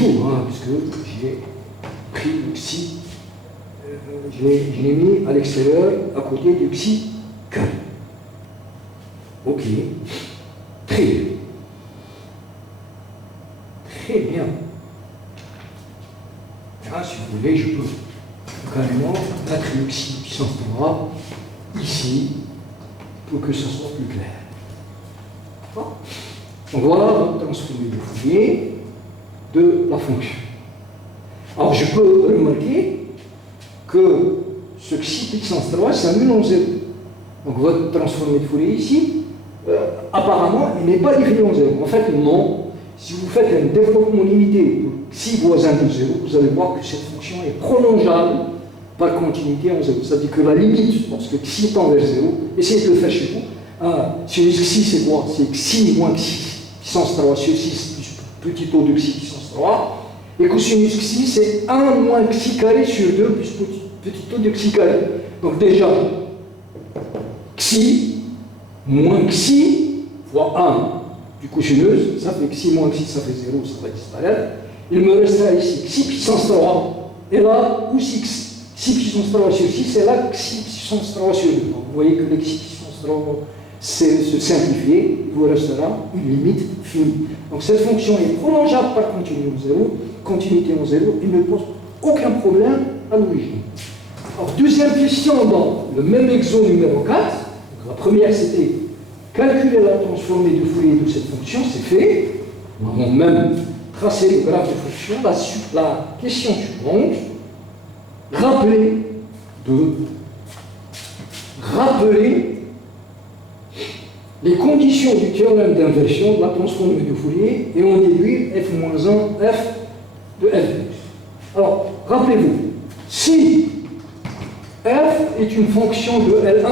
tout, hein, puisque j'ai pris le xi, je l'ai mis à l'extérieur, à côté du xi carré. Ok, très bien. Très bien. Là, si vous voulez, je peux carrément mettre le xi puissance 3 ici pour que ça soit plus clair. Donc voilà votre transformé de Fourier de la fonction. Alors je peux remarquer que ce xi puissance 3 s'annule en 0. Donc votre transformé de Fourier ici, apparemment, il n'est pas défini en 0. En fait, non. Si vous faites un développement limité pour xi voisin de 0, vous allez voir que cette fonction est prolongeable par continuité en 0. C'est-à-dire que la limite, lorsque xi tend vers 0, essayez de le faire chez vous. Sinus xi, c'est quoi? C'est xi moins xi puissance 3 sur 6 plus petit taux de xi puissance 3. Et cosinus xi, c'est 1 moins xi carré sur 2 plus petit taux de xi carré. Donc déjà, xi moins xi fois 1 du cosinus, ça fait xi moins xi, ça fait 0, ça va disparaître. Il me restera ici xi puissance 3. Et là, aussi xi puissance 3 sur 6, c'est là xi puissance 3 sur 2. Donc vous voyez que le xi puissance 3 se simplifier, il vous restera une limite finie. Donc cette fonction est prolongeable par continuité en 0, il ne pose aucun problème à l'origine. Alors deuxième question dans le même exo numéro 4, donc la première c'était calculer la transformée de Fourier de cette fonction, c'est fait. Nous avons même tracé le graphe de fonction. La question suivante, rappeler les conditions du théorème d'inversion de la transformée de Fourier et on déduit f-1 f de f. Alors, rappelez-vous, si f est une fonction de L1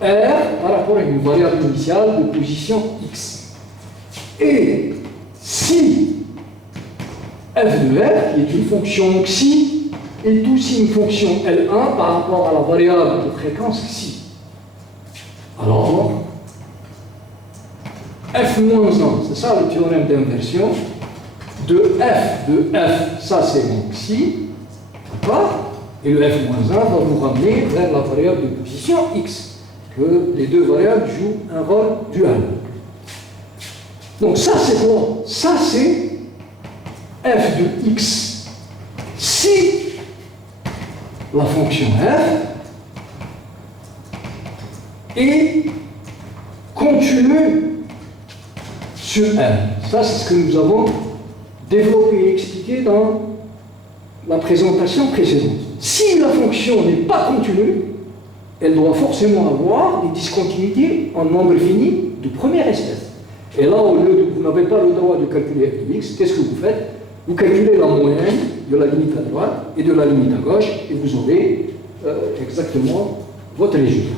R par rapport à une variable initiale de position x, et si f de r, qui est une fonction xi, est aussi une fonction L1 par rapport à la variable de fréquence xi, alors f-1, c'est ça le théorème d'inversion, de f, ça c'est mon xi, d'accord? Et le f-1 va vous ramener vers la variable de position x, que les deux variables jouent un rôle dual. Donc ça c'est quoi? Ça c'est f de x si la fonction f est continue sur R. Ça, c'est ce que nous avons développé et expliqué dans la présentation précédente. Si la fonction n'est pas continue, elle doit forcément avoir des discontinuités en nombre fini de première espèce. Et là, au lieu de, vous n'avez pas le droit de calculer f de x, qu'est-ce que vous faites? Vous calculez la moyenne de la limite à droite et de la limite à gauche, et vous aurez exactement votre résultat.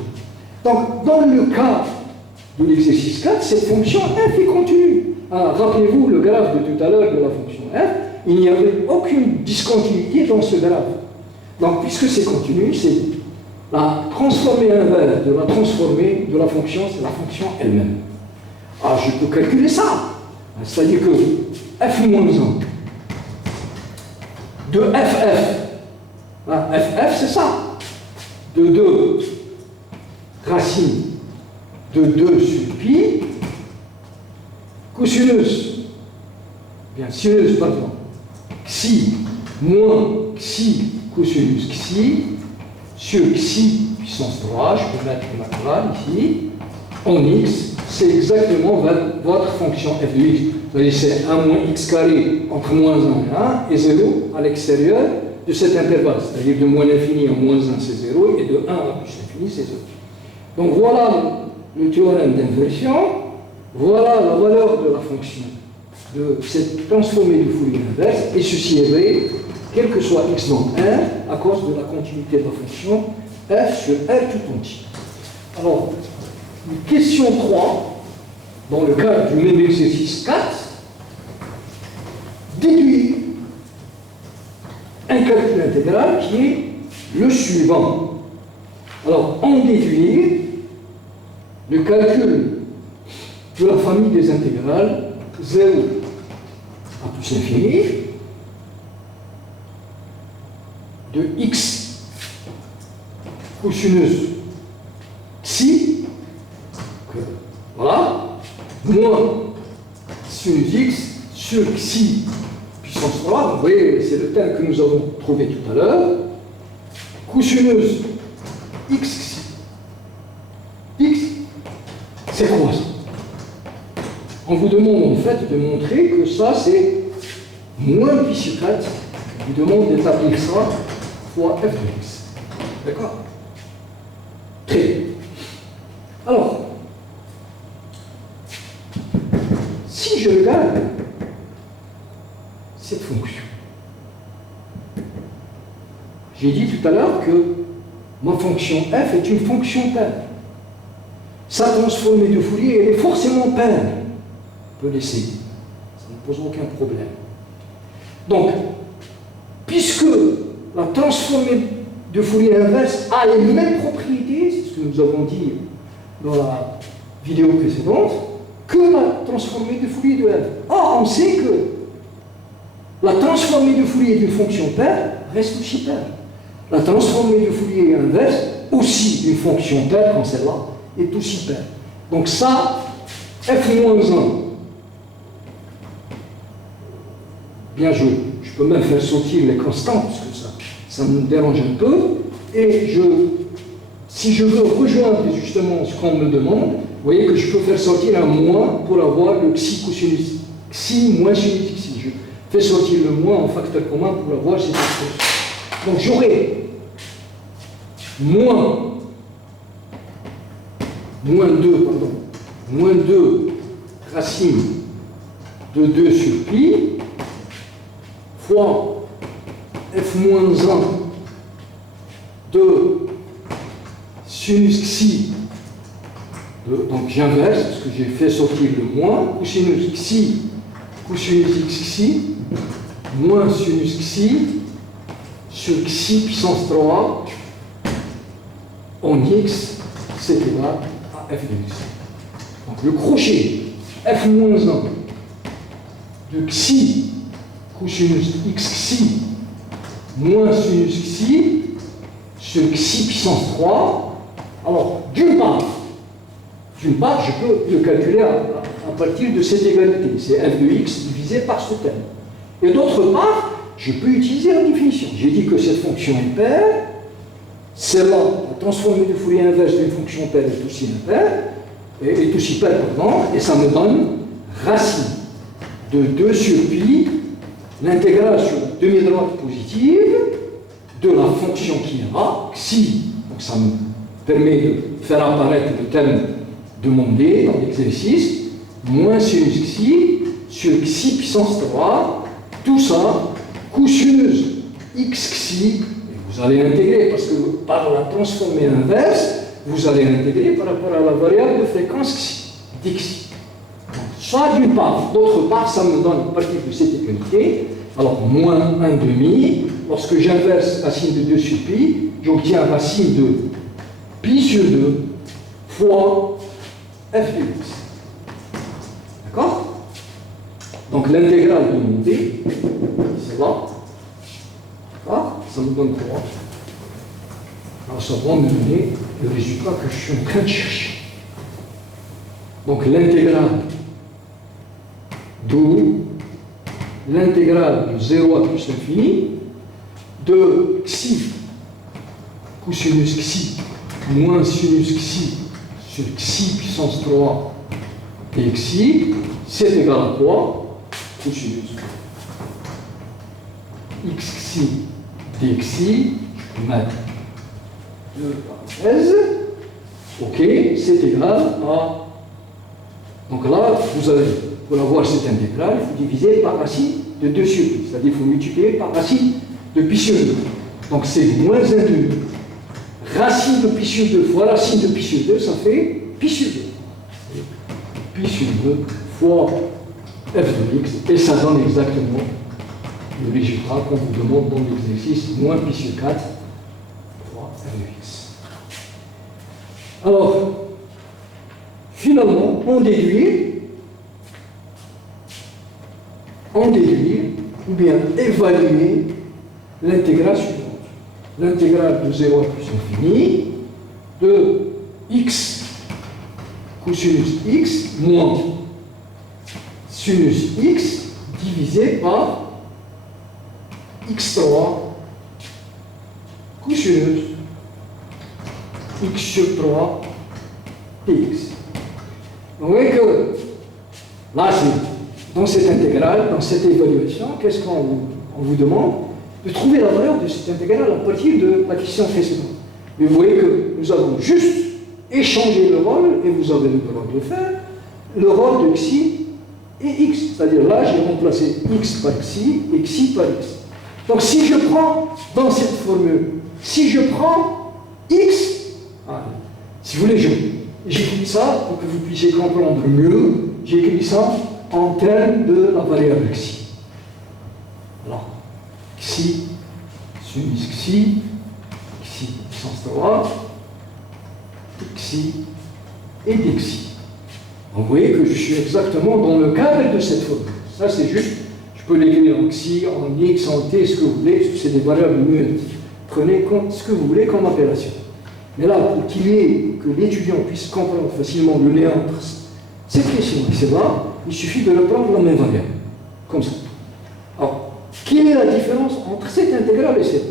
Donc, dans le cas de l'exercice 4, cette fonction f est continue. Rappelez-vous le graphe de tout à l'heure de la fonction f, il n'y avait aucune discontinuité dans ce graphe. Donc, puisque c'est continu, c'est la transformée inverse de la transformée de la fonction, c'est la fonction elle-même. Alors, je peux calculer ça. C'est-à-dire que f-1 de ff, ff c'est ça, de 2 racine de 2 sur pi, cosinus, bien sinus, pardon, xi moins xi cosinus xi sur xi puissance 3, je peux mettre le naturel ici, en x, c'est exactement votre fonction f de x. C'est 1 moins x carré entre moins 1 et 1 et 0 à l'extérieur de cet intervalle. C'est-à-dire de moins l'infini à moins 1 c'est 0 et de 1 à plus l'infini c'est 0. Donc voilà le théorème d'inversion, voilà la valeur de la fonction de cette transformée de Fourier inverse, et ceci est vrai, quel que soit x dans R, à cause de la continuité de la fonction f sur R tout entier. Alors, question 3, dans le cas du même exercice 4, déduire un calcul intégral qui est le suivant. Alors, en déduire le calcul de la famille des intégrales 0 à plus l'infini, de x cosinus xi, voilà, moins sinus x sur xi puissance 3, vous voyez, c'est le terme que nous avons trouvé tout à l'heure, cosinus x xi. X, c'est quoi ça? On vous demande en fait de montrer que ça c'est moins pi sur 4, on vous demande d'établir ça fois f de x. D'accord? Très bien. Alors, si je regarde cette fonction, j'ai dit tout à l'heure que ma fonction f est une fonction paire. Sa transformée de Fourier, elle est forcément paire. On peut l'essayer. Ça ne pose aucun problème. Donc, puisque la transformée de Fourier inverse a les mêmes propriétés, c'est ce que nous avons dit dans la vidéo précédente, que la transformée de Fourier de f. Or, on sait que la transformée de Fourier d'une fonction paire reste aussi paire. La transformée de Fourier inverse, aussi d'une fonction paire comme celle-là, est aussi paire. Donc ça, f-1, bien joué. Je peux même faire sortir les constantes, parce que ça me dérange un peu. Et si je veux rejoindre justement ce qu'on me demande, vous voyez que je peux faire sortir un moins pour avoir le xi cosinus xi moins sinus xi. Je fais sortir le moins en facteur commun pour avoir cette expression. Donc j'aurai moins 2 racine de 2 sur pi fois f-1 de sinus xi, donc j'inverse parce que j'ai fait sortir le moins, cosinus xi, cosinus x xi, moins sinus xi sur xi puissance 3 en x, c'est égal à f de x. Donc le crochet f-1 de xi cosinus x xi moins sinus xi sur xi puissance 3. Alors, d'une part, je peux le calculer à partir de cette égalité. C'est f de x divisé par ce terme. Et d'autre part, je peux utiliser la définition. J'ai dit que cette fonction est paire. Celle-là, la transformée de Fourier inverse d'une fonction paire est aussi impaire, est aussi paire, pardon, et ça me donne racine de 2 sur pi, l'intégrale sur la demi-droite positive de la fonction qui est là, xi. Donc ça me permet de faire apparaître le terme demandé dans l'exercice, moins sinus xi sur xi puissance 3, tout ça, cosinus x xi. Vous allez intégrer, parce que par la transformée inverse, vous allez intégrer par rapport à la variable de fréquence xi, dxi. Ça d'une part, d'autre part, ça me donne, à partir de cette égalité, alors moins 1 demi, lorsque j'inverse racine de 2 sur pi, j'obtiens racine de pi sur 2 fois f de x. D'accord? Donc l'intégrale demandée, c'est là. D'accord? Ça me donne quoi? Alors ça va me donner le résultat que je suis en train de chercher. Donc l'intégrale de 0 à plus l'infini de xi cosinus xi moins sinus xi sur xi puissance 3 dxi, c'est égal à quoi? Cosinus xi dxi, je peux mettre deux parenthèses, ok, c'est égal à. Donc là, vous avez, pour avoir cette intégrale, il faut diviser par racine de 2 sur pi, c'est-à-dire il faut multiplier par racine de pi sur 2. Donc c'est moins 1 demi. Racine de pi sur 2 fois racine de pi sur 2, ça fait pi sur 2. Pi sur 2 fois f de x, et ça donne exactement le résultat qu'on vous demande dans l'exercice, moins pi sur 4 fois f de x. Alors, finalement, on déduit, ou bien évaluer l'intégrale suivante. l'intégrale de 0 à plus infini de x cosinus x moins sinus x divisé par x3 cosinus x sur 3 dx. Vous voyez que là, dans cette intégrale, dans cette évaluation, qu'est-ce qu'on vous demande? De trouver la valeur de cette intégrale à partir de la question précédente. Mais vous voyez que nous avons juste échangé le rôle, et vous avez le droit de le faire, le rôle de xi et x. C'est-à-dire là, j'ai remplacé x par xi et xi par x. Donc si je prends, dans cette formule, si je prends x, si vous voulez, j'écris ça pour que vous puissiez comprendre mieux, j'écris ça en termes de la variable xi. Alors, xi, sinus xi, xi puissance 3, xi et dxi. Vous voyez que je suis exactement dans le cadre de cette formule. Ça, c'est juste, je peux l'écrire en xi, en x, en t, ce que vous voulez, c'est des variables muettes. Prenez ce que vous voulez comme appellation. Mais là, pour que l'étudiant puisse comprendre facilement le lien entre cette question et celle-là, il suffit de reprendre la même variable, comme ça. Alors, quelle est la différence entre cette intégrale et celle-là?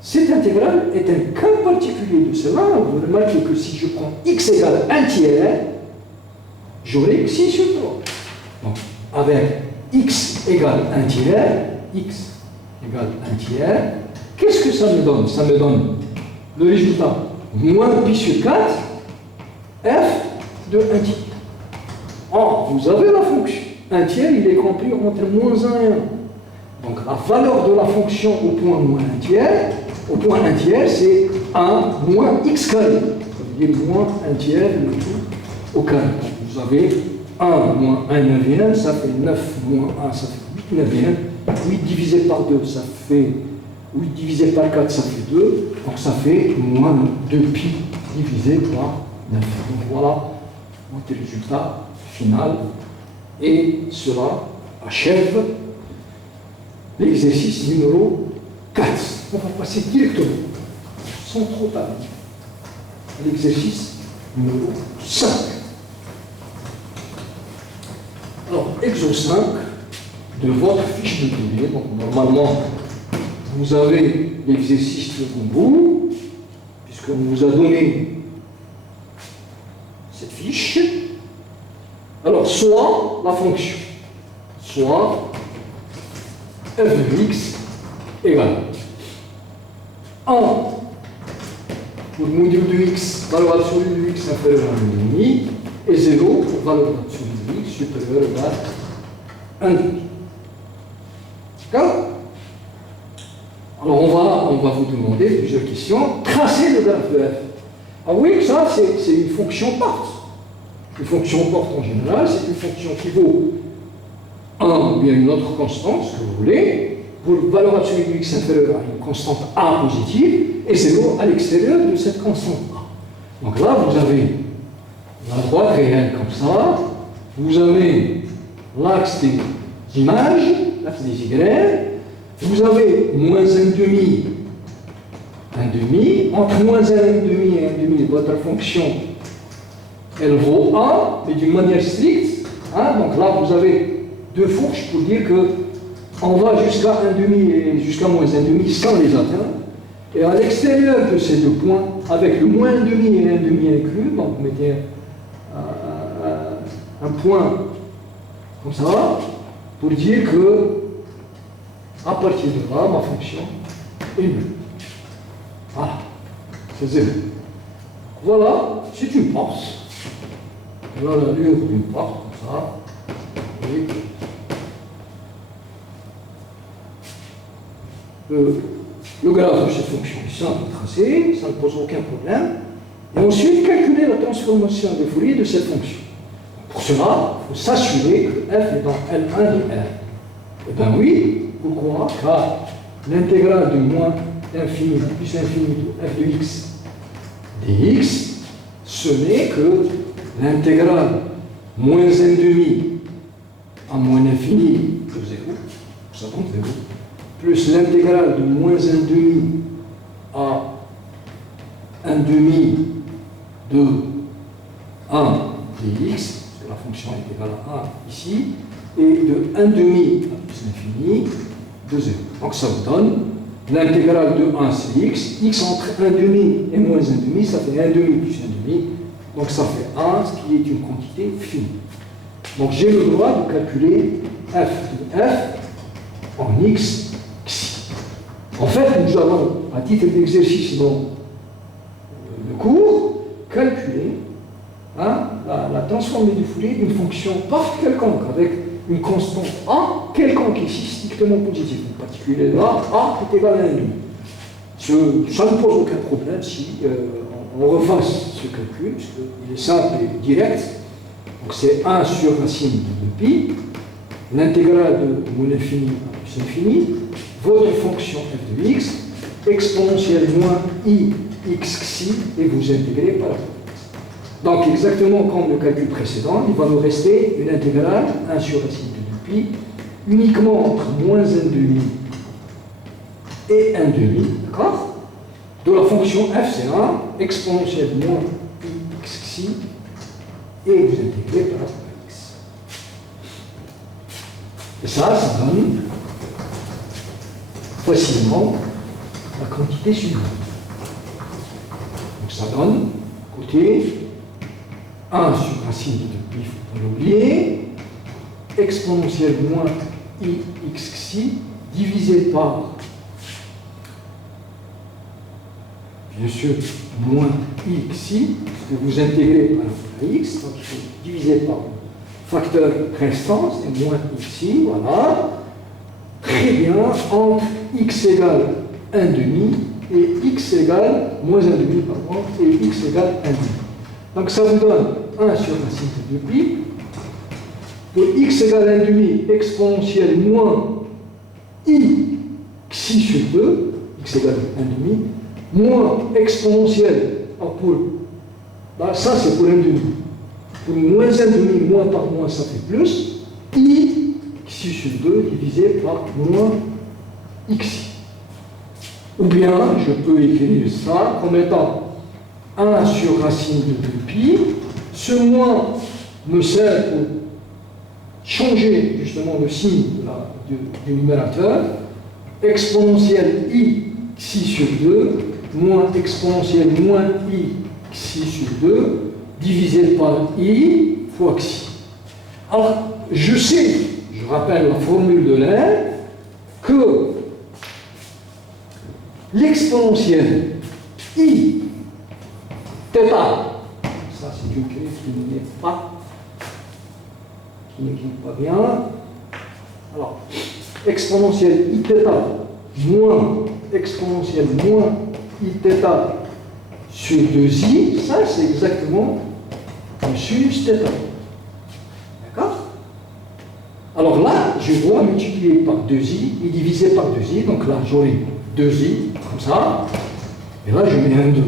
Cette intégrale est un cas particulier de celle-là. Vous remarquez que si je prends x égale 1 tiers, j'aurai xi sur 3. Donc, avec x égale 1 tiers, x égale 1 tiers, qu'est-ce que ça me donne? Ça me donne le résultat moins pi sur 4, f de 1 tiers. Or, vous avez la fonction. 1 tiers, il est compris entre moins 1 et 1. Donc, la valeur de la fonction au point moins 1 tiers, au point 1 tiers, c'est 1 moins x carré. Ça veut dire moins 1 tiers le tout au carré. Donc, vous avez 1 moins 1 neuvième, ça fait 9 moins 1, ça fait 8 neuvième. 8 divisé par 2, ça fait 8 divisé par 4, ça fait 2. Donc, ça fait moins 2pi divisé par 9. Donc, voilà notre résultat final. Et cela achève l'exercice numéro 4. On va passer directement, sans trop tarder, à l'exercice numéro 5. Alors, exo 5 de votre fiche de données. Donc, normalement, vous avez l'exercice devant vous, puisqu'on vous a donné cette fiche. Alors, soit la fonction, soit f de x égale 1 pour le module de x, valeur absolue de x inférieure à 1,5, et 0 pour valeur absolue de x supérieure à 1,5. D'accord? Alors on va vous demander plusieurs questions. Tracez le graphe de f. Ah oui, que ça, c'est une fonction porte. Une fonction porte en général, c'est une fonction qui vaut 1 ou bien une autre constante, ce que vous voulez, pour valeur absolue de x inférieure à une constante a positive, et 0 à l'extérieur de cette constante a. Donc là, vous avez la droite réelle comme ça, vous avez l'axe des images, l'axe des y, vous avez moins 1,5, 1,5, entre moins 1,5 et 1,5, votre fonction, elle vaut 1, mais d'une manière stricte. Donc là, vous avez deux fourches pour dire que on va jusqu'à 1,5 et jusqu'à moins 1,5 sans les atteindre. Et à l'extérieur de ces deux points, avec le moins 1,5 et 1,5 inclus, donc vous mettez un point comme ça, pour dire que à partir de là, ma fonction est nulle. Voilà, c'est 0. Voilà, c'est une porte. Voilà l'allure d'une porte, comme ça. Et le graphe de cette fonction est simple à tracer, ça ne pose aucun problème. Et ensuite, calculer la transformation de Fourier de cette fonction. Pour cela, il faut s'assurer que f est dans L1 de R. Eh bien oui, pourquoi? Car l'intégrale de moins l'infini plus l'infini de f de x dx, ce n'est que l'intégrale moins 1,5 à moins l'infini de 0, ça donne 0, plus l'intégrale de moins 1,5 à 1 demi de 1 dx, parce que la fonction est égale à 1 ici, et de 1 demi à plus l'infini de 0. Donc ça vous donne l'intégrale de 1 c'est x, x entre 1 demi et moins 1 demi, ça fait 1 demi plus 1 demi, donc ça fait 1, ce qui est une quantité finie. Donc j'ai le droit de calculer f de f en x xi. En fait, nous allons, à titre d'exercice dans le cours, calculer la transformée du Fourier d'une fonction pas quelconque, avec une constante a quelconque ici, strictement positive. En particulier là, a est égal à 1,5. Ça ne pose aucun problème si on refasse ce calcul, puisqu'il est simple et direct. Donc c'est 1 sur racine de 2pi, l'intégrale de moins infini à plus infini, votre fonction f de x, exponentielle moins i x xi, et vous intégrez par la suite. Donc exactement comme le calcul précédent, il va nous rester une intégrale 1 sur racine de 2pi, uniquement entre moins 1 demi et 1 demi, d'accord? De la fonction f c'est 1, exponentielle moins i x xi, et vous intégrez par rapport à x. Et ça donne facilement la quantité suivante. Donc ça donne, côté 1 sur racine de 2pi, il ne faut pas l'oublier, exponentielle moins i x xi, divisé par, bien sûr, moins i xi, que vous intégrez par rapport à x, donc il faut diviser par le facteur restant, c'est moins xi, voilà. Très bien, entre x égale 1 demi et x égale moins 1 demi, pardon, et x égale 1 demi. Donc ça vous donne 1 sur racine de 2pi, pour x égale 1 demi, exponentielle moins i xi sur 2, x égale 1 demi, moins exponentielle, là, ça c'est pour 1 demi. Pour moins 1 demi, moins par moins, ça fait plus, i xi sur 2 divisé par moins xi. Ou bien, je peux écrire ça comme étant 1 sur racine de 2pi. Ce moins me sert pour changer justement le signe du numérateur. Exponentielle i xi sur 2 moins exponentielle moins i xi sur 2 divisé par i fois xi. Alors, je sais, je rappelle la formule de l'air, que l'exponentielle i θ, ça c'est une clé qui n'écrit pas bien. Alors, exponentielle i θ moins exponentielle moins i θ sur 2i, ça c'est exactement un sus θ. D'accord? Alors là, je dois multiplier par 2i et diviser par 2i, donc là j'aurai 2i, comme ça, et là je mets un 2.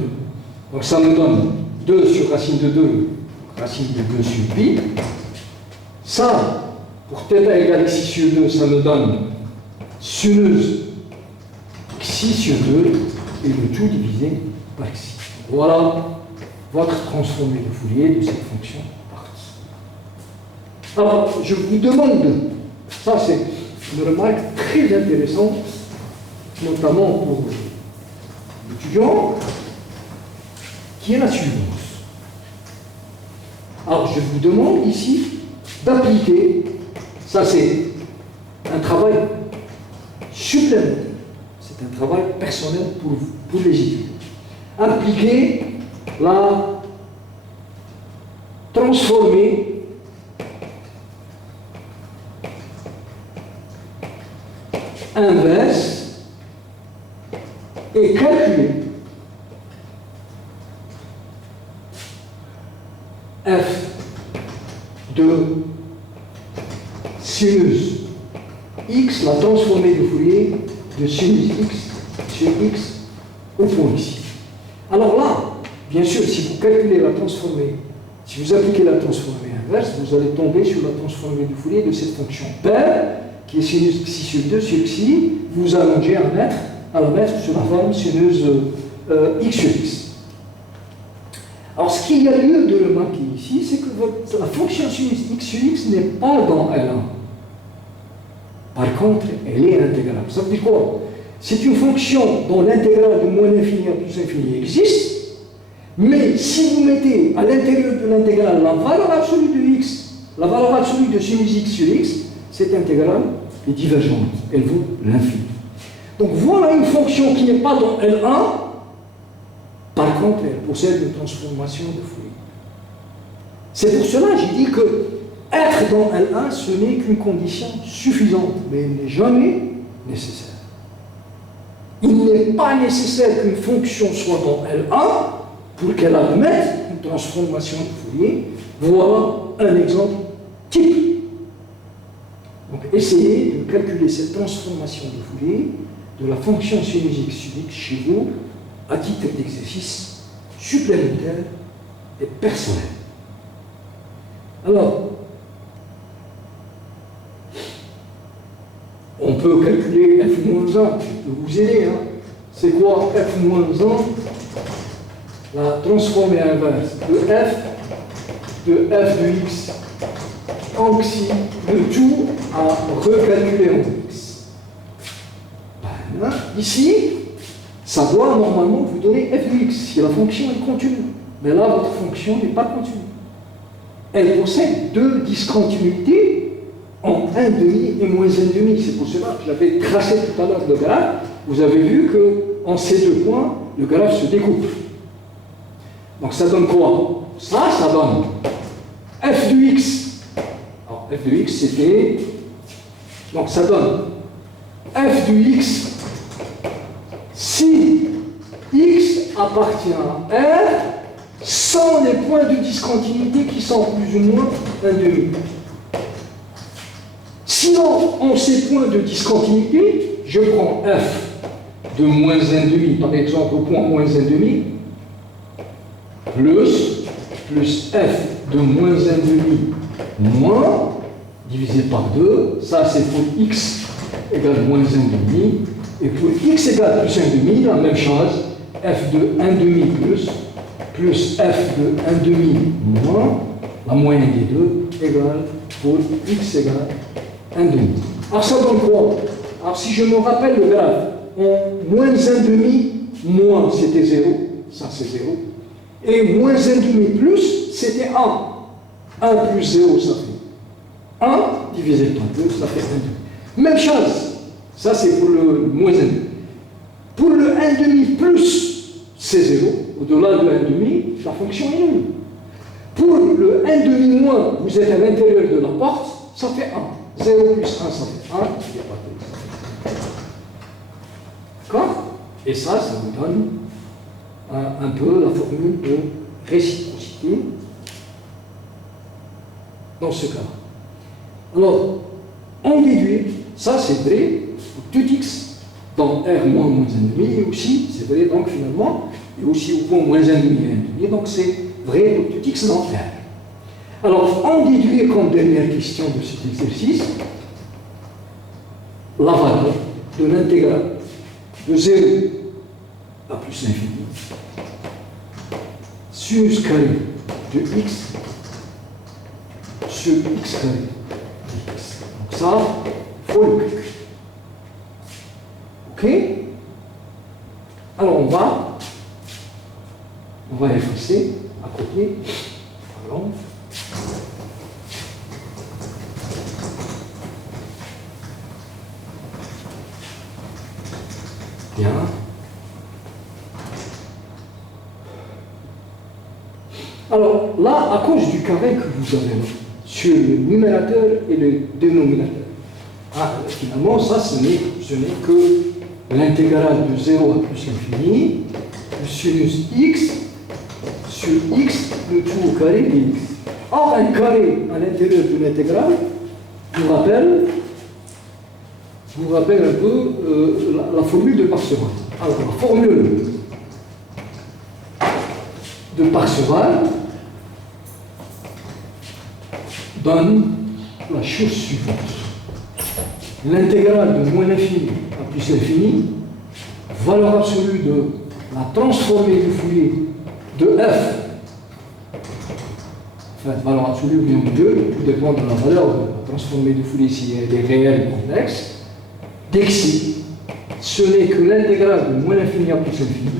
Donc ça me donne 2 sur racine de 2, racine de 2 sur pi. Ça, pour θ égale xi sur 2, ça me donne sinueuse xi sur 2 et le tout divisé par xi. Voilà votre transformée de Fourier de cette fonction partie. Alors, je vous demande, ça c'est une remarque très intéressante, notamment pour l'étudiant, qui est la suivante. Alors, je vous demande ici d'appliquer, ça c'est un travail supplémentaire, c'est un travail personnel pour les étudiants. Appliquer la transformée inverse et calculer f de sinus x, la transformée de Fourier de sinus x sur x au point ici. Alors là, bien sûr, si vous calculez la transformée, si vous appliquez la transformée inverse, vous allez tomber sur la transformée de Fourier de cette fonction paire, qui est sinus xi sur 2 sur xi, vous allongez 1 mètre, à la mettre sur la forme sinueuse x sur x. Alors, ce qu'il y a lieu de remarquer ici, c'est que la fonction sinus x sur x n'est pas dans L1. Par contre, elle est intégrale. Ça veut dire quoi? C'est une fonction dont l'intégrale de moins l'infini à plus l'infini existe, mais si vous mettez à l'intérieur de l'intégrale la valeur absolue de x, la valeur absolue de sinus x sur x, cette intégrale est divergente. Elle vaut l'infini. Donc voilà une fonction qui n'est pas dans L1, par contre, elle possède une transformation de Fourier. C'est pour cela que j'ai dit que être dans L1, ce n'est qu'une condition suffisante, mais elle n'est jamais nécessaire. Il n'est pas nécessaire qu'une fonction soit dans L1 pour qu'elle admette une transformation de Fourier. Voilà un exemple type. Donc essayez de calculer cette transformation de Fourier de la fonction sinus x sur x chez vous à titre d'exercice supplémentaire et personnel. Alors, on peut calculer f-1, je peux vous aider. Hein. C'est quoi f-1? La transformée inverse de f de x en xi, le tout à recalculer en x. Ben, ici, ça doit normalement vous donner f de x si la fonction est continue. Mais là, votre fonction n'est pas continue. Elle possède deux discontinuités en 1,5 et moins 1,5. C'est pour cela que j'avais tracé tout à l'heure le graphe. Vous avez vu qu'en ces deux points, le graphe se découpe. Donc ça donne quoi? Ça donne f de x. Alors f de x, c'était... Donc ça donne f de x si x appartient à R sans les points de discontinuité qui sont plus ou moins 1,5. Sinon, en ces points de discontinuité, je prends f de moins 1,5, par exemple au point moins 1,5, plus f de moins 1,5 moins, divisé par 2, ça c'est pour x égale moins 1,5, et pour x égale plus 1,5, la même chose, f de 1,5 plus f de 1,5 moins, la moyenne des deux, égale pour x égale 1,5. Alors ça donne quoi? Alors si je me rappelle le graphe, en moins 1,5 moins c'était 0, ça c'est 0, et moins 1,5 plus c'était 1. 1 plus 0 ça fait 1, divisé par 2, ça fait 1,5. Même chose, ça c'est pour le moins 1,5. Pour le 1,5 plus, c'est 0, au-delà de 1,5, la fonction est nulle. Pour le 1,5 moins, vous êtes à l'intérieur de la porte, ça fait 1. 0 plus 1, ça fait 1, il n'y a pas de... D'accord? Et ça vous donne un peu la formule de réciprocité dans ce cas. Alors, on déduit, ça c'est vrai pour tout x dans R moins 1,5, et aussi, c'est vrai donc finalement, et aussi au point moins 1,5 et 1,5, donc c'est vrai pour tout x dans R. Alors, on déduit comme dernière question de cet exercice la valeur de l'intégrale de 0 à plus l'infini sinus carré de x sur x carré de x. Donc ça, il faut le calculer. Ok? Alors on va effacer à côté. Pardon. Bien. Alors là, à cause du carré que vous avez là, sur le numérateur et le dénominateur, finalement, ça, ce n'est que l'intégrale de 0 à plus l'infini, le sinus x sur x, le tout au carré de x. Or, un carré à l'intérieur de l'intégrale vous rappelle un peu la formule de Parseval. Alors, la formule de Parseval donne la chose suivante. L'intégrale de moins l'infini à plus l'infini valeur absolue de la transformée du Fourier de f, enfin, valeur absolue ou bien de, tout dépend de la valeur de la transformée du Fourier si elle est réelle ou complexe, d'xi, ce n'est que l'intégrale de moins l'infini à plus l'infini,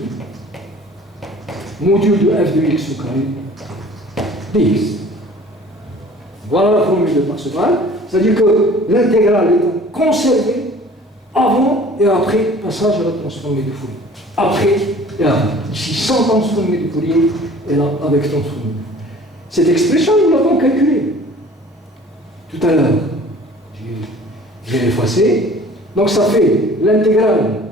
module de f de x au carré, dx. Voilà la formule de Parseval, c'est-à-dire que l'intégrale est conservée avant et après passage à la transformée de Fourier. Après et avant. Ici, sans transformée de Fourier, et là, avec transformée. Cette expression, nous l'avons calculée tout à l'heure. J'ai effacé. Donc, ça fait l'intégrale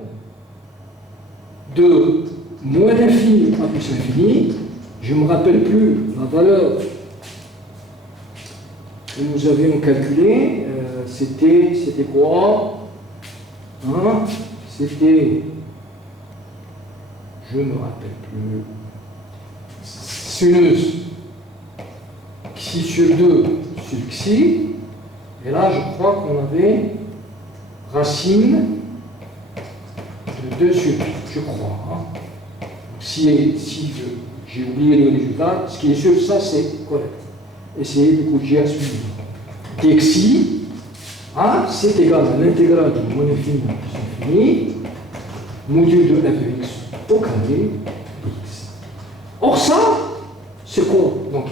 de moins l'infini à plus l'infini. Je ne me rappelle plus la valeur que nous avions calculée. C'était quoi hein? C'était, je ne me rappelle plus, sinus xi sur 2 sur xi, et là je crois qu'on avait racine de 2 sur pi, je crois. Hein. Si j'ai oublié le résultat, ce qui est sûr, ça c'est correct. Essayez de corriger à ce niveau. Dxi, hein, c'est égal à l'intégrale de moins l'infini à plus l'infini, module de f de x au carré dx. Or ça, c'est quoi? Donc,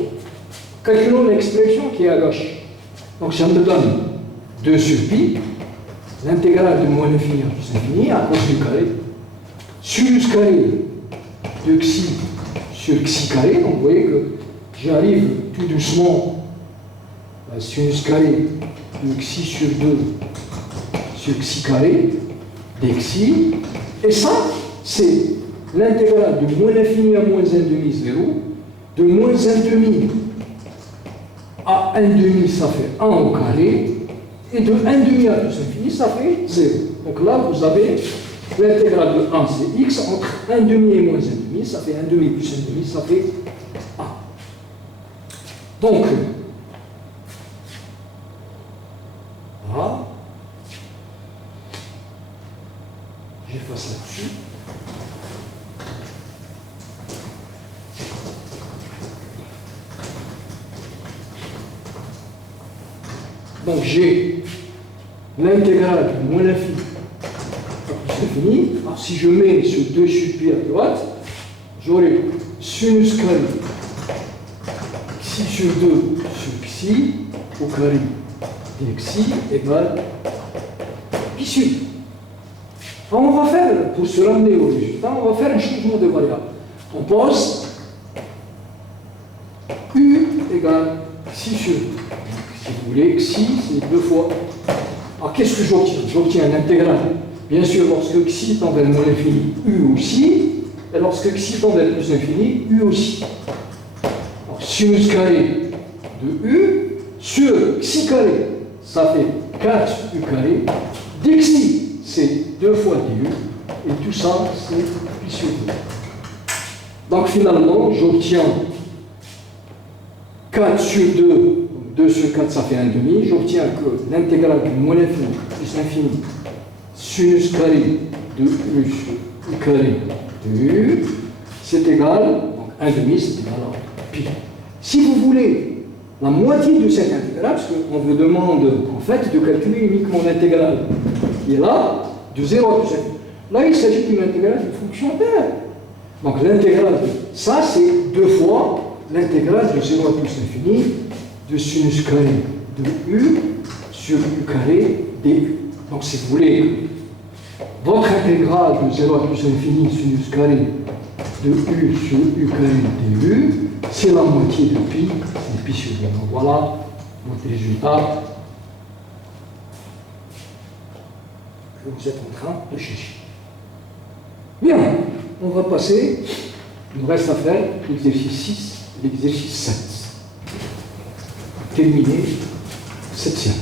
calculons l'expression qui est à gauche. Donc, ça me donne 2 sur pi, l'intégrale de moins l'infini à plus l'infini, à cause du carré, sinus carré de xi sur xi carré. Donc, vous voyez que j'arrive tout doucement à sinus carré de xi sur 2 sur xi carré dxi. Et ça, c'est l'intégrale de moins l'infini à moins 1 demi 0, de moins 1 demi à 1 demi, ça fait 1 au carré, et de 1 demi à plus infini, ça fait 0. Donc là, vous avez l'intégrale de 1, c'est x, entre 1 demi et moins 1 demi, ça fait 1 demi plus 1 demi, ça fait 1. Donc, voilà. J'efface là-dessus. Donc j'ai l'intégrale de moins l'infini à plus l'infini. Alors si je mets ce 2 sur pi à droite, j'aurai sinus carré xi sur 2 sur xi au carré dxi égale pi sur. Alors on va faire, pour se ramener au résultat, on va faire un changement de variable. On pose u égale xi sur 2. Si vous voulez, xi, c'est 2 fois. Alors qu'est-ce que j'obtiens? J'obtiens l'intégrale. Bien sûr, lorsque xi tend vers moins l'infini, u aussi. Et lorsque xi tend vers plus l'infini, u aussi. Alors sinus carré de u sur xi carré, ça fait 4u carré. Dxi, c'est 2 fois du. Et tout ça, c'est pi sur 2. Donc finalement, j'obtiens 4 sur 2. 2 sur 4, ça fait 1 demi. J'obtiens que l'intégrale du moins l'infini plus l'infini sinus carré de u sur u carré de u, c'est égal, donc 1 demi, c'est égal à pi. Si vous voulez la moitié de cette intégrale, parce qu'on vous demande en fait de calculer uniquement l'intégrale qui est là, de 0 à plus infini. Là, il s'agit d'une intégrale d'une fonction paire. Donc l'intégrale de ça, c'est 2 fois l'intégrale de 0 à plus infini de sinus carré de u sur u carré du. Donc si vous voulez, votre intégrale de 0 à plus infini sinus carré de u sur u carré du, c'est la moitié de pi, c'est pi sur 2. Donc voilà votre résultat que vous êtes en train de chercher. Bien, on va passer, il nous reste à faire l'exercice 6 et l'exercice 7. Terminer cette séance.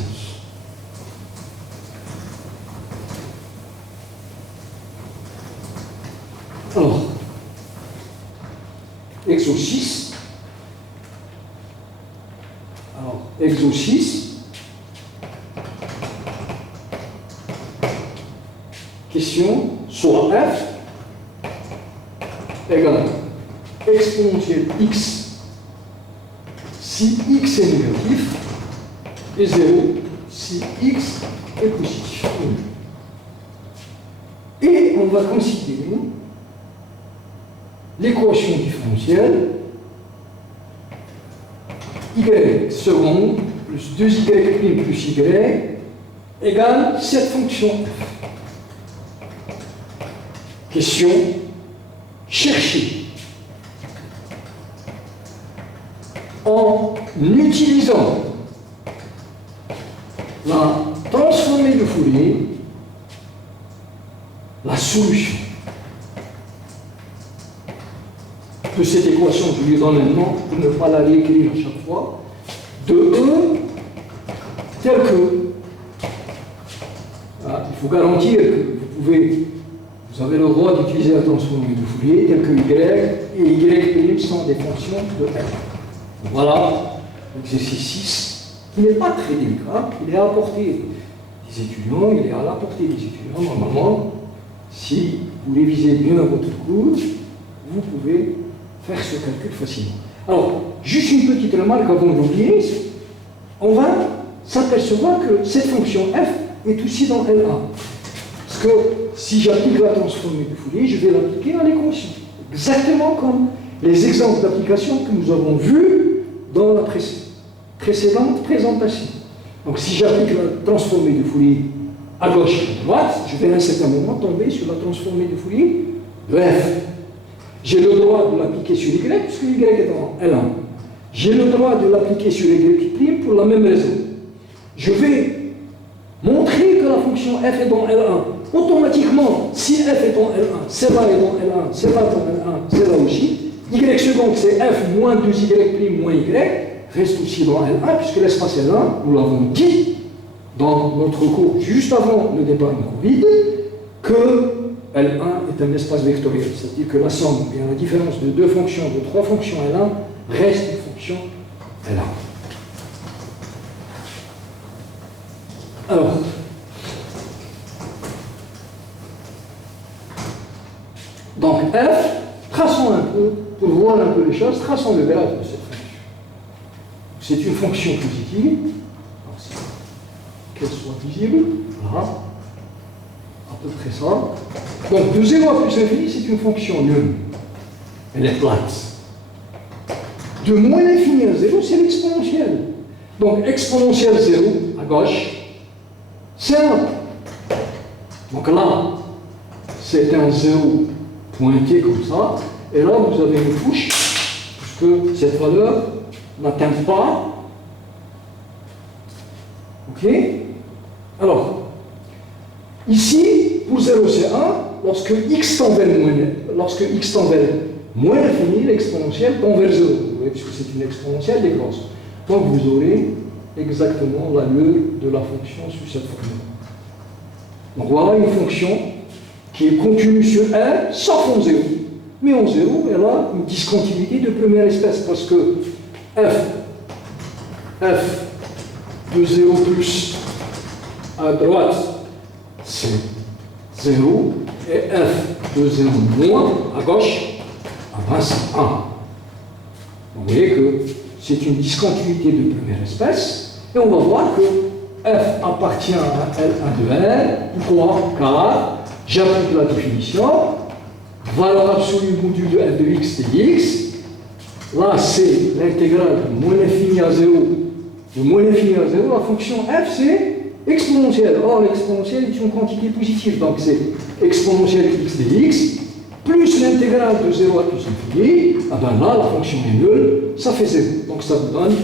Alors, exo 6. Alors, exo 6. Question question soit f égale exponentielle x si x est négatif et 0 si x est positif. Et on va considérer l'équation différentielle y seconde plus 2y' plus y égale cette fonction f. Question, chercher en utilisant la transformée de Fourier la solution de cette équation. Je lui donne un nom pour ne pas la réécrire à chaque fois. De E tel que, il faut garantir que vous avez le droit d'utiliser la transformée de Fourier tel que y et y' sont des fonctions de f. Voilà l'exercice 6, qui n'est pas très délicat, il est à la portée des étudiants, il est à la portée des étudiants. Normalement, si vous révisez bien votre cours, vous pouvez faire ce calcul facilement. Alors, juste une petite remarque avant d'oublier, on va s'apercevoir que cette fonction f est aussi dans L1. Parce que si j'applique la transformée de Fourier, je vais l'appliquer à l'équation. Exactement comme les exemples d'application que nous avons vus dans la précédente présentation. Donc si j'applique la transformée de Fourier à gauche et à droite, je vais à un certain moment tomber sur la transformée de Fourier de f. J'ai le droit de l'appliquer sur y, puisque y est dans L1. J'ai le droit de l'appliquer sur y' pour la même raison. Je vais montrer que la fonction f est dans L1. Automatiquement, si f est dans L1, celle-là est dans L1, celle-là est dans L1, celle-là aussi, y seconde c'est f moins 2y' moins y, reste aussi dans L1, puisque l'espace L1, nous l'avons dit dans notre cours juste avant le départ du Covid, que L1 est un espace vectoriel, c'est-à-dire que la somme, bien la différence de deux fonctions, de trois fonctions L1, reste une fonction L1. Alors, donc f, traçons un peu, pour voir un peu les choses, traçons le graphe de cette fonction. C'est une fonction positive, qu'elle soit visible, voilà, à peu près ça. Donc de 0 à plus infini, c'est une fonction nulle, elle est plate. De moins l'infini à 0, c'est l'exponentielle. Donc exponentielle 0 à gauche, c'est 1. Donc là, c'est un 0 pointé comme ça, et là vous avez une couche, puisque cette valeur n'atteint pas. Ok? Alors, ici, pour 0 c'est 1, lorsque x tend vers moins l'infini, l'exponentielle tend vers 0. Vous voyez, puisque c'est une exponentielle décroissante. Donc vous aurez exactement l'allure de la fonction sur cette formule. Donc voilà une fonction qui est continue sur R, sauf en 0. Mais en 0, elle a une discontinuité de première espèce, parce que f de 0 plus à droite, c'est 0, et f de 0 moins à gauche, c'est 1. Vous voyez que c'est une discontinuité de première espèce, et on va voir que f appartient à L1 de R. Pourquoi? Car j'applique la définition, valeur absolue module de f de x dx. Là, c'est l'intégrale de moins l'infini à 0. De moins l'infini à 0, la fonction f, c'est exponentielle. Or, l'exponentielle est une quantité positive, donc c'est exponentielle x dx, plus l'intégrale de 0 à plus infini. Ah ben là, la fonction est nulle, ça fait 0. Donc ça vous donne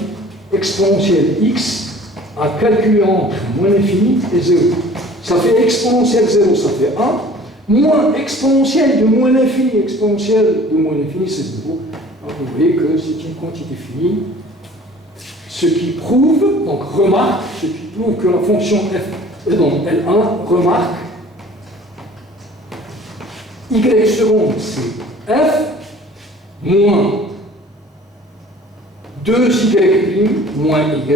exponentielle x à calculer entre moins l'infini et 0. Ça fait exponentielle 0, ça fait 1, moins exponentielle de moins l'infini, exponentielle de moins l'infini, c'est 0. Donc vous voyez que c'est une quantité finie. Ce qui prouve, donc remarque, ce qui prouve que la fonction f est dans L1, remarque, y seconde, c'est f moins 2y' moins y,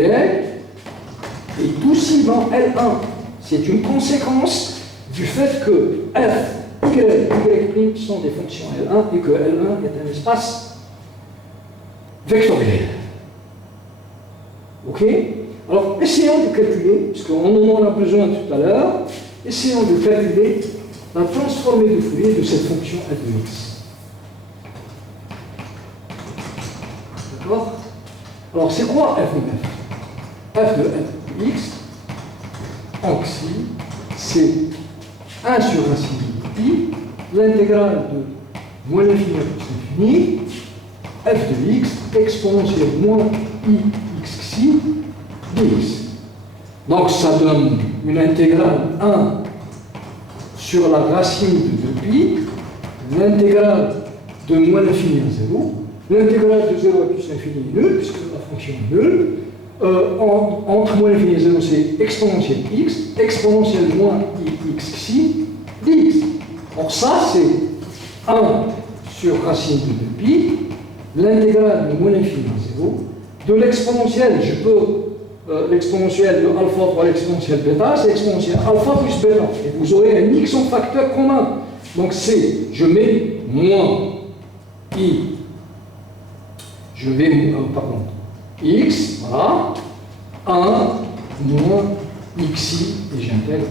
et tout ci dans L1. C'est une conséquence du fait que f, y' sont des fonctions L1 et que L1 est un espace vectoriel. Ok? Alors, essayons de calculer, puisqu'on en a besoin tout à l'heure, essayons de calculer la transformée de Fourier de cette fonction f de x. D'accord? Alors, c'est quoi f de f? F de f de x, en xi, c'est 1 sur racine de pi, l'intégrale de moins l'infini à plus l'infini, f de x exponentielle moins i x xi dx. Donc ça donne une intégrale 1 sur la racine de 2pi, l'intégrale de moins l'infini à 0, l'intégrale de 0 à plus l'infini est nulle, puisque la fonction est nulle. Entre moins l'infini et 0, c'est exponentielle x, exponentielle moins i x xi dx. Or ça, c'est 1 sur racine de 2pi, l'intégrale de moins l'infini à 0, de l'exponentielle, je peux, l'exponentielle de alpha fois l'exponentielle bêta, c'est exponentielle alpha plus bêta. Et vous aurez un x en facteur commun. Donc c'est, je mets moins i, je vais, pardon, x, voilà, 1 moins xi, et j'intègre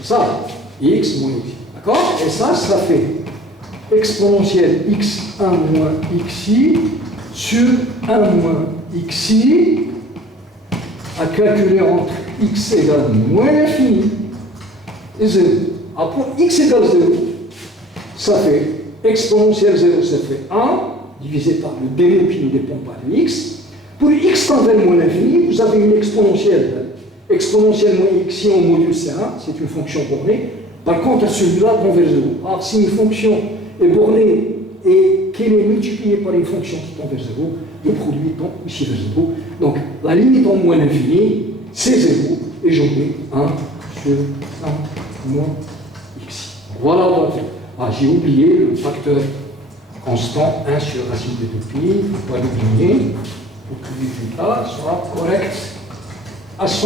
c'est ça, x moins xi. D'accord? Et ça fait exponentielle x1 moins xi sur 1 moins xi à calculer entre x égale moins l'infini et 0. Alors pour x égale 0, ça fait exponentielle 0, ça fait 1 divisé par le démon qui ne dépend pas de x. Pour x tend vers moins l'infini, vous avez une exponentielle. Exponentielle moins xi en module C1, c'est une fonction bornée. Par contre, celui-là tend vers 0. Alors si une fonction est bornée et qu'elle est multipliée par une fonction qui tend vers 0, le produit tend aussi vers 0. Donc la limite en moins l'infini, c'est 0, et j'en mets 1 sur 1 moins xi. Voilà. Ah, j'ai oublié le facteur constant 1 sur racine de 2pi, il ne faut pas l'oublier, pour que le résultat soit correct à 100%.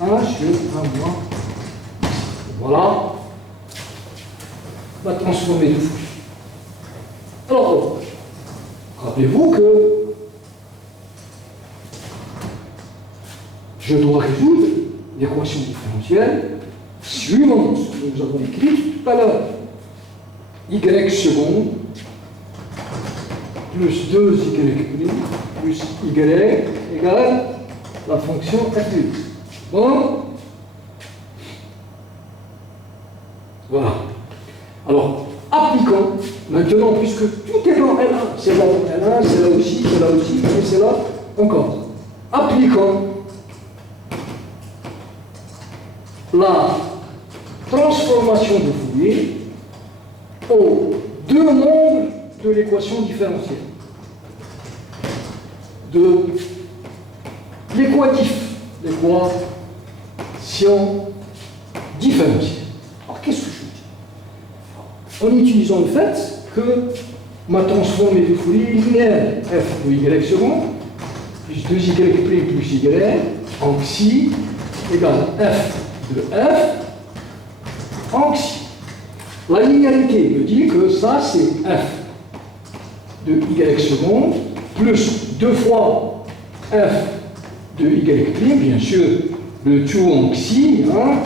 1 sur 1 moins. Voilà la transformée de Fourier. Alors, rappelez-vous que je dois résoudre l'équation différentielle suivant ce que nous avons écrit tout à l'heure. Y seconde plus 2y' plus y égale la fonction f de x. Bon? Voilà. Alors, appliquons maintenant, puisque tout est dans L1, c'est là dans L1, c'est là aussi, et c'est là encore. Appliquons la transformation de Fourier aux deux nombres de l'équation différentielle. De l'équation différentielle. Alors, qu'est-ce que je dis? En utilisant le fait que ma transformée de Fourier est linéaire, f de y seconde, plus 2y' plus y, en xi, égale f de f en xi. La linéarité me dit que ça, c'est f de y seconde, plus 2 fois f de y', bien sûr, le tout en xi, hein,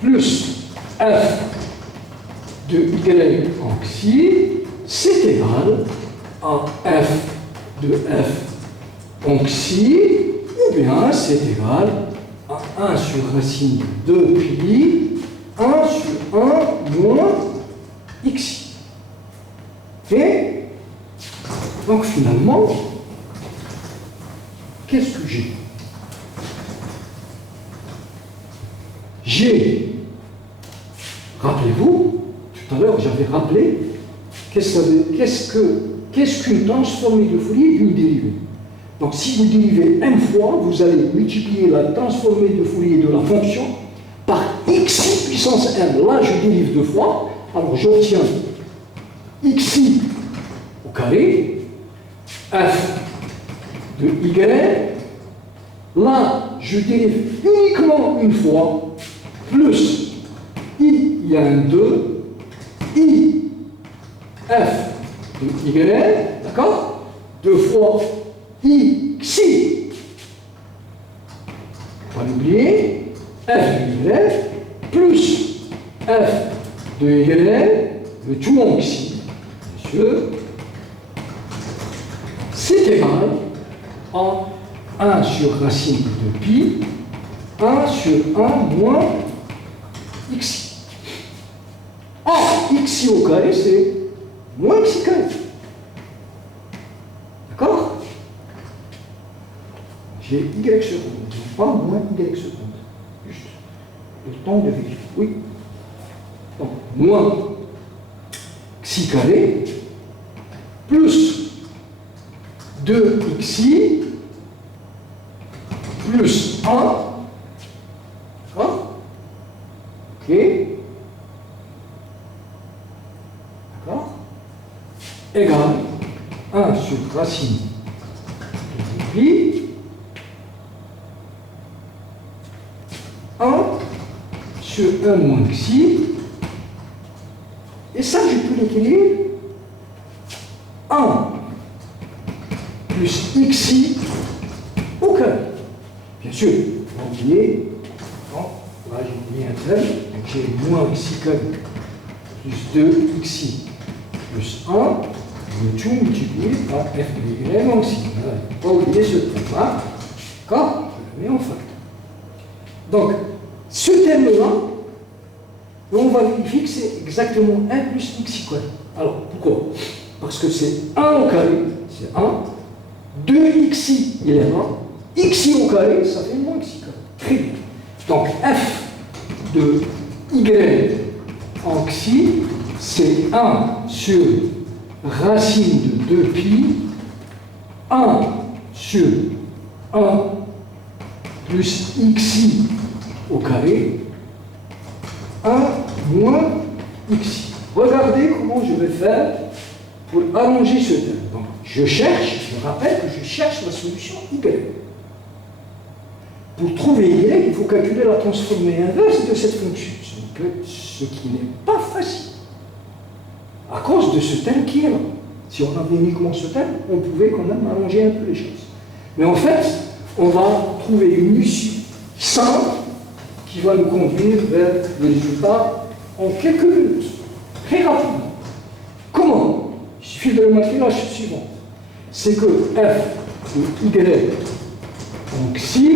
plus f de y en xi, c'est égal à f de f en xi, ou bien c'est égal à 1 sur racine de pi, 1 sur 1 moins xi. Et donc finalement, qu'est-ce que j'ai? J'ai, rappelez-vous, tout à l'heure j'avais rappelé, qu'est-ce qu'une transformée de Fourier d'une dérivée? Donc si vous dérivez m fois, vous allez multiplier la transformée de Fourier de la fonction par xi puissance m. Là, je dérive 2 fois, alors j'obtiens xi au carré, f de y. Là, je dérive uniquement une fois, plus I, il y a un 2, I, F de Y, d'accord? 2 fois I, Xi, pas l'oublier, F de Y, plus F de Y, le tout en Xi, monsieur, c'est égal à 1 sur racine de pi, 1 sur 1 moins xi. Or, xi au carré, c'est moins xi carré. D'accord? J'ai y seconde, pas moins y seconde. Juste le temps de vérifier. Oui. Donc, moins xi carré plus 2xi plus 1, d'accord? Ok. D'accord? Égal 1 sur racine de pi, 1 sur 1 moins xi, et ça je peux l'écrire 1 plus xi au carré. Bien sûr, on va oublier, là j'ai oublié un tel, donc j'ai moins xi carré plus 2xi plus 1, le tout multiplié par f de y moins xi. Il ne faut pas oublier ce terme-là, d'accord? Je le mets en facteur. Donc, ce terme-là, on va vérifier que c'est exactement 1 plus xi carré. Alors, pourquoi? Parce que c'est 1 au carré, c'est 1, 2xi, il est là, xi au carré, ça fait moins xi carré. Très bien. Donc, f de y en xi, c'est 1 sur racine de 2pi, 1 sur 1 plus xi au carré, 1 moins xi. Regardez comment je vais faire pour arranger ce terme. Donc, je rappelle que je cherche la solution y. Pour trouver y, il faut calculer la transformée inverse de cette fonction, ce qui n'est pas facile, à cause de ce terme qui est là. Si on avait uniquement ce terme, on pouvait quand même arranger un peu les choses. Mais en fait, on va trouver une issue simple qui va nous conduire vers le résultat en quelques minutes, très rapidement. Comment? Il suffit de remarquer la chose suivante. C'est que f de y en xi,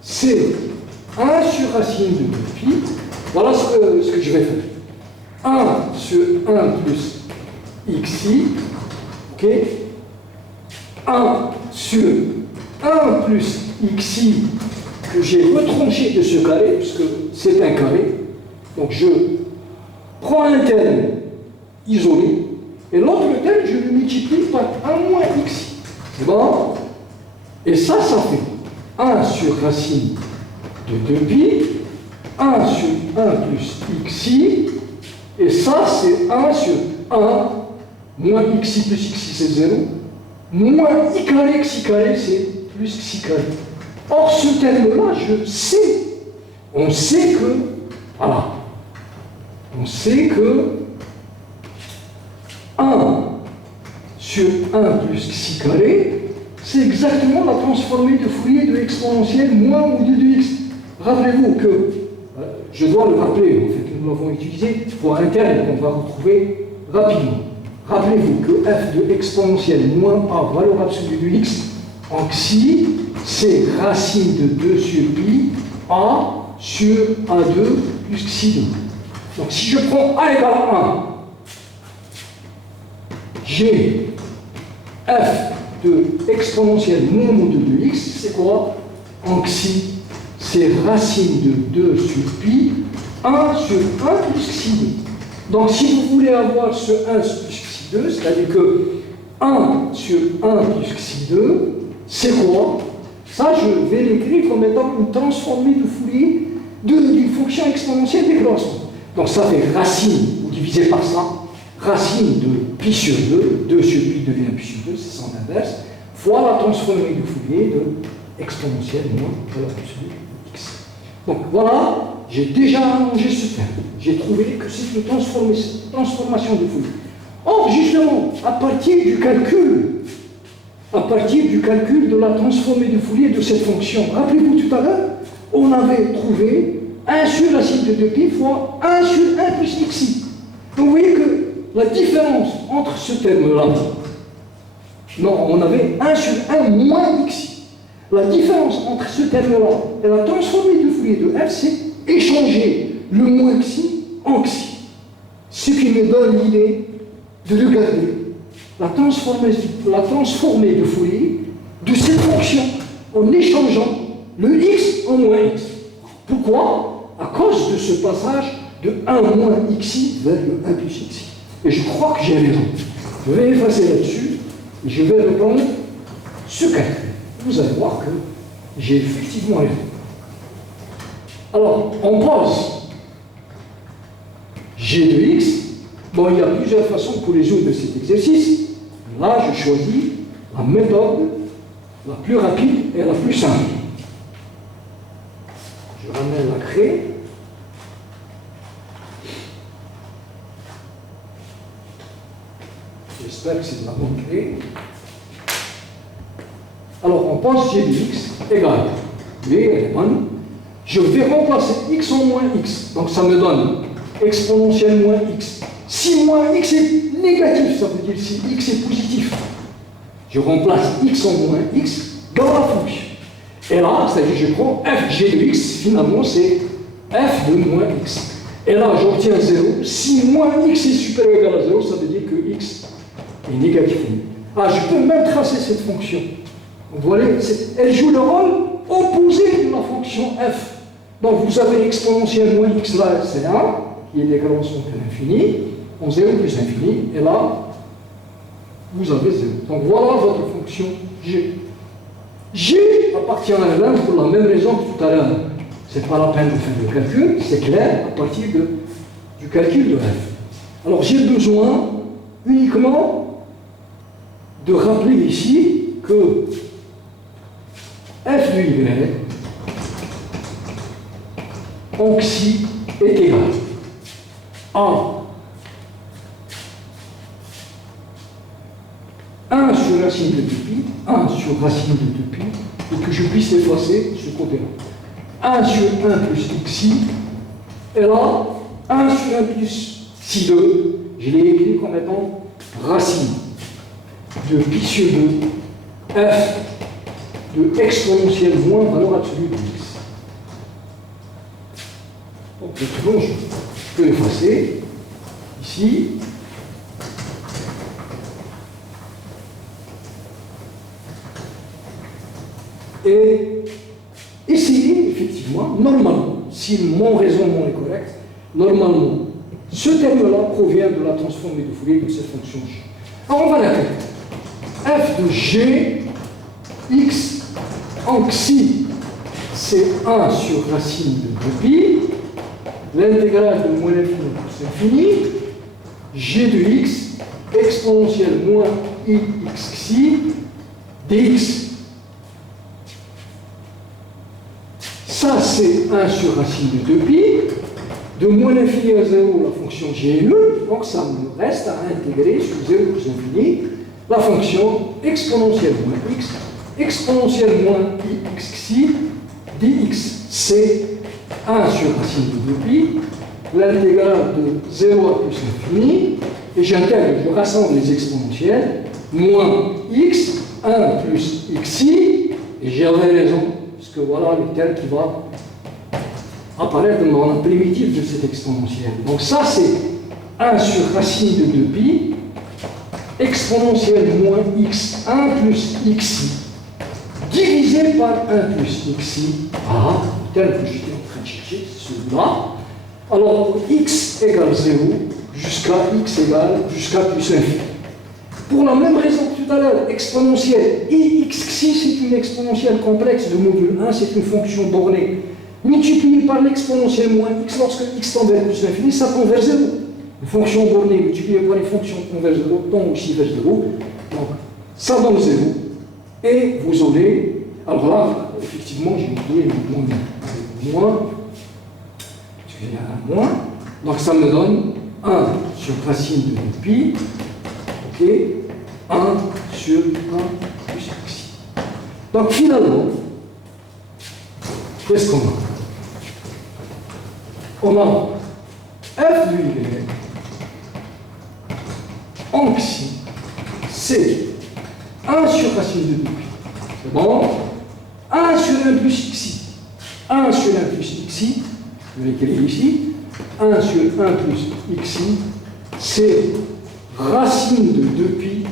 c'est 1 sur racine de 2pi. Voilà ce que je vais faire. 1 sur 1 plus xi, ok? 1 sur 1 plus xi que j'ai retranché de ce carré, puisque c'est un carré. Donc je prends un terme isolé, et l'autre terme, je le multiplie par 1 moins xi. C'est bon? Et ça fait 1 sur racine de 2pi, 1 sur 1 plus xi, et ça c'est 1 sur 1 moins xi plus xi c'est 0, moins i carré xi carré c'est plus xi carré. Or ce terme-là, je sais, on sait que, voilà, on sait que 1 sur 1 plus xi carré, c'est exactement la transformée de Fourier de exponentielle moins ou de 2x. Rappelez-vous que, je dois le rappeler, en fait, nous l'avons utilisé pour un terme qu'on va retrouver rapidement. Rappelez-vous que f de exponentielle moins a valeur absolue de x en xi, c'est racine de 2 sur pi a sur a2 plus xi2. Donc si je prends a égale 1, j'ai f de exponentielle moins ou de 2x, c'est quoi? En xi, c'est racine de 2 sur pi, 1 sur 1 plus xi2. Donc si vous voulez avoir ce 1 plus xi2, c'est-à-dire que 1 sur 1 plus xi2, c'est quoi? Ça, je vais l'écrire comme étant une transformée de Fourier d'une fonction exponentielle décroissante. Donc ça fait racine, vous divisez par ça, racine de pi sur 2, 2 sur pi devient pi sur 2, c'est son inverse, fois la transformée de Fourier de exponentielle moins valeur absolue de x. Donc voilà, j'ai déjà arrangé ce terme. J'ai trouvé que c'est une transformation de Fourier. Or, justement, à partir du calcul de la transformée de Fourier de cette fonction, rappelez-vous tout à l'heure, on avait trouvé 1 sur racine de 2pi fois 1 sur 1 plus xi. Donc vous voyez que la différence entre ce terme-là, non, on avait 1 sur 1 moins xi. La différence entre ce terme-là et la transformée de Fourier de f, c'est échanger le moins xi en xi. Ce qui me donne l'idée de regarder la transformée de Fourier de cette fonction en échangeant le x en moins x. Pourquoi? À cause de ce passage de 1 moins xi vers le 1 plus xi. Et je crois que j'ai raison. Je vais effacer là-dessus et je vais reprendre ce calcul. Vous allez voir que j'ai effectivement raison. Alors, on pose g de x. Bon, il y a plusieurs façons pour résoudre cet exercice. Là, je choisis la méthode la plus rapide et la plus simple. Je ramène la craie. J'espère que c'est de la bonne craie. Alors, on pense g de x égale, v, elle est bonne. Je vais remplacer x en moins x. Donc, ça me donne exponentielle moins x. Si moins x est négatif, ça veut dire si x est positif, je remplace x en moins x dans la fonction. Et là, c'est-à-dire je prends fg de x, finalement c'est f de moins x. Et là, j'obtiens 0. Si moins x est supérieur ou égal à 0, ça veut dire que x est négatif. Ah, je peux même tracer cette fonction. Vous voyez, elle joue le rôle opposé de la fonction f. Donc vous avez l'exponentielle moins x là, c'est 1, qui est décroissant à l'infini, en 0 plus infini, et là, vous avez 0. Donc voilà votre fonction g. G appartient à Ln pour la même raison que tout à l'heure. Ce n'est pas la peine de faire le calcul, c'est clair à partir du calcul de f. Alors j'ai besoin uniquement de rappeler ici que f de y en xi est égal à 1 sur racine de 2pi, 1 sur racine de 2pi, et que je puisse effacer ce côté-là. 1 sur 1 plus xi, et là, 1 sur 1 plus xi 2, je l'ai écrit comme étant racine de pi sur 2, f de exponentielle moins valeur absolue de x. Donc, maintenant, je peux effacer ici. Et essayer, effectivement, normalement, si mon raisonnement est correct, normalement, ce terme-là provient de la transformée de Fourier de cette fonction g. Alors, on va l'appeler f de g x en xi, c'est 1 sur racine de 2pi, l'intégrale de moins l'infini plus l'infini, g de x exponentielle moins ix xi dx. Ça, c'est 1 sur racine de 2pi. De moins l'infini à 0, la fonction g est nulle. Donc, ça me reste à intégrer sur 0 plus l'infini la fonction exponentielle moins x, exponentielle moins ix xi dx. C'est 1 sur racine de 2pi, l'intégrale de 0 à plus l'infini, et j'intègre, je rassemble les exponentielles, moins x, 1 plus xi, et j'avais raison. Parce que voilà le terme qui va apparaître dans la primitive de cette exponentielle. Donc ça, c'est 1 sur racine de 2pi, exponentielle moins x, 1 plus xi, divisé par 1 plus xi. Ah, le terme que j'étais en train de chercher, c'est celui-là. Alors, pour x égale 0, jusqu'à x égale jusqu'à plus l'infini. Pour la même raison que tout à l'heure, exponentielle ixi, c'est une exponentielle complexe de module 1, c'est une fonction bornée multipliée par l'exponentielle moins x lorsque x tend vers plus l'infini, ça tend vers 0. Une fonction bornée multipliée par une fonction qui tend vers 0 tend aussi vers 0. Donc, ça donne 0. Et vous aurez, alors là, effectivement, j'ai oublié le moins. j'ai un moins. Donc ça me donne 1 sur racine de 2pi, ok, 1 sur 1 plus xi. Donc finalement, qu'est-ce qu'on a? On a f de y en xi, c'est 1 sur racine de 2pi. C'est bon? 1 sur 1 plus xi. 1 sur 1 plus xi, je vais l'écrire ici. 1 sur 1 plus xi, c'est racine de 2pi